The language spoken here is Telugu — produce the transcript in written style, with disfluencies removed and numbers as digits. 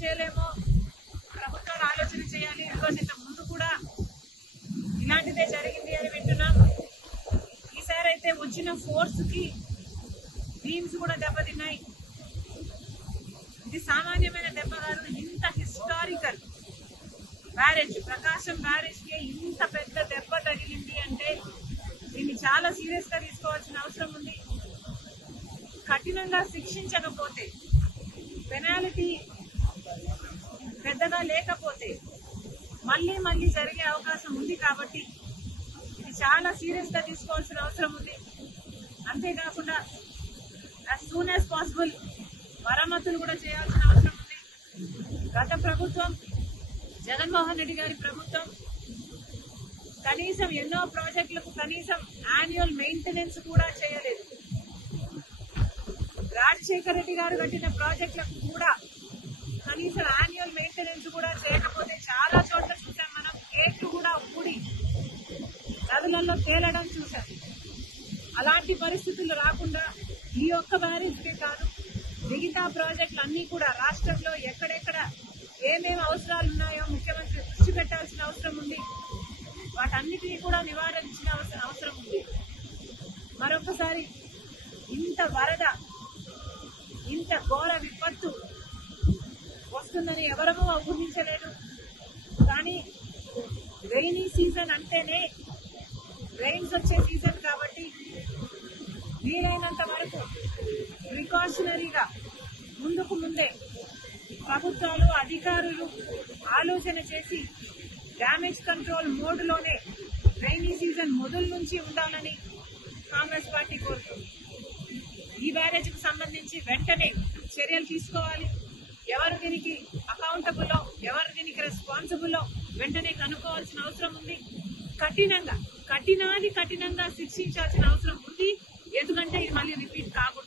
చేయలేమో ప్రభుత్వాలు ఆలోచన చేయాలి. బికాజ్ ఇంత ముందు కూడా ఇలాంటిదే జరిగింది అని వింటున్నాం. ఈసారి అయితే వచ్చిన ఫోర్స్ కి బీమ్స్ కూడా దెబ్బతిన్నాయి. ఇది సామాన్యమైన దెబ్బ కాదు. ఇంత హిస్టారికల్ బ్యారేజ్, ప్రకాశం బ్యారేజ్ కి ఇంత పెద్ద దెబ్బ తగిలింది అంటే దీన్ని చాలా సీరియస్ గా తీసుకోవాల్సిన అవసరం ఉంది. కఠినంగా శిక్షించకపోతే, పెనాల్టీ పెద్దగా లేకపోతే మళ్ళీ మళ్ళీ జరిగే అవకాశం ఉంది. కాబట్టి ఇది చాలా సీరియస్ గా తీసుకోవాల్సిన అవసరం ఉంది. అంతేకాకుండా యాజ్ సూన్ యాజ్ పాసిబుల్ మరమ్మతులు కూడా చేయాల్సిన అవసరం ఉంది. గత ప్రభుత్వం, జగన్మోహన్ రెడ్డి గారి ప్రభుత్వం కనీసం ఎన్నో ప్రాజెక్టులకు కనీసం యాన్యువల్ మెయింటెనెన్స్ కూడా చేయలేదు. రాజశేఖర రెడ్డి గారు కట్టిన ప్రాజెక్టులకు కూడా కనీసం యాన్యువల్ మెయింటెనెన్స్ కూడా చేయకపోతే చాలా చోట్ల చూసాం మనం. గేట్లు కూడా ఊడి నదులలో తేలడం చూసాం. అలాంటి పరిస్థితులు రాకుండా ఈ ఒక్క బ్యారేజ్కే కాదు, మిగతా ప్రాజెక్టులు అన్ని కూడా రాష్ట్రంలో ఎక్కడెక్కడ ఏమేమి అవసరాలు ఉన్నాయో ముఖ్యమంత్రి దృష్టి పెట్టాల్సిన అవసరం ఉంది. వాటన్నిటినీ కూడా నివారించిన అవసరం ఉంది. మరొకసారి ఇంత వరద, ఇంత ఘోర విపత్తు వస్తుందని ఎవరమూ ఊహించలేదు. కానీ రెయినీ సీజన్ అంటేనే రెయిన్స్ వచ్చే సీజన్ కాబట్టి వీలైనంత వరకు ప్రికాషనరీగా ముందుకు ముందే ప్రభుత్వాలు, అధికారులు ఆలోచన చేసి డ్యామేజ్ కంట్రోల్ మోడ్లోనే రెయినీ సీజన్ మొదలు నుంచి ఉండాలని కాంగ్రెస్ పార్టీ కోరుతుంది. ఈ బ్యారేజ్కు సంబంధించి వెంటనే చర్యలు తీసుకోవాలి. ఎవరు దీనికి అకౌంటబుల్లో, ఎవరు దీనికి రెస్పాన్సిబుల్లో వెంటనే కనుక్కోవాల్సిన అవసరం ఉంది. కఠినంగా శిక్షించాల్సిన అవసరం ఉంది. ఎందుకంటే ఇది మళ్ళీ రిపీట్ కాకూడదు.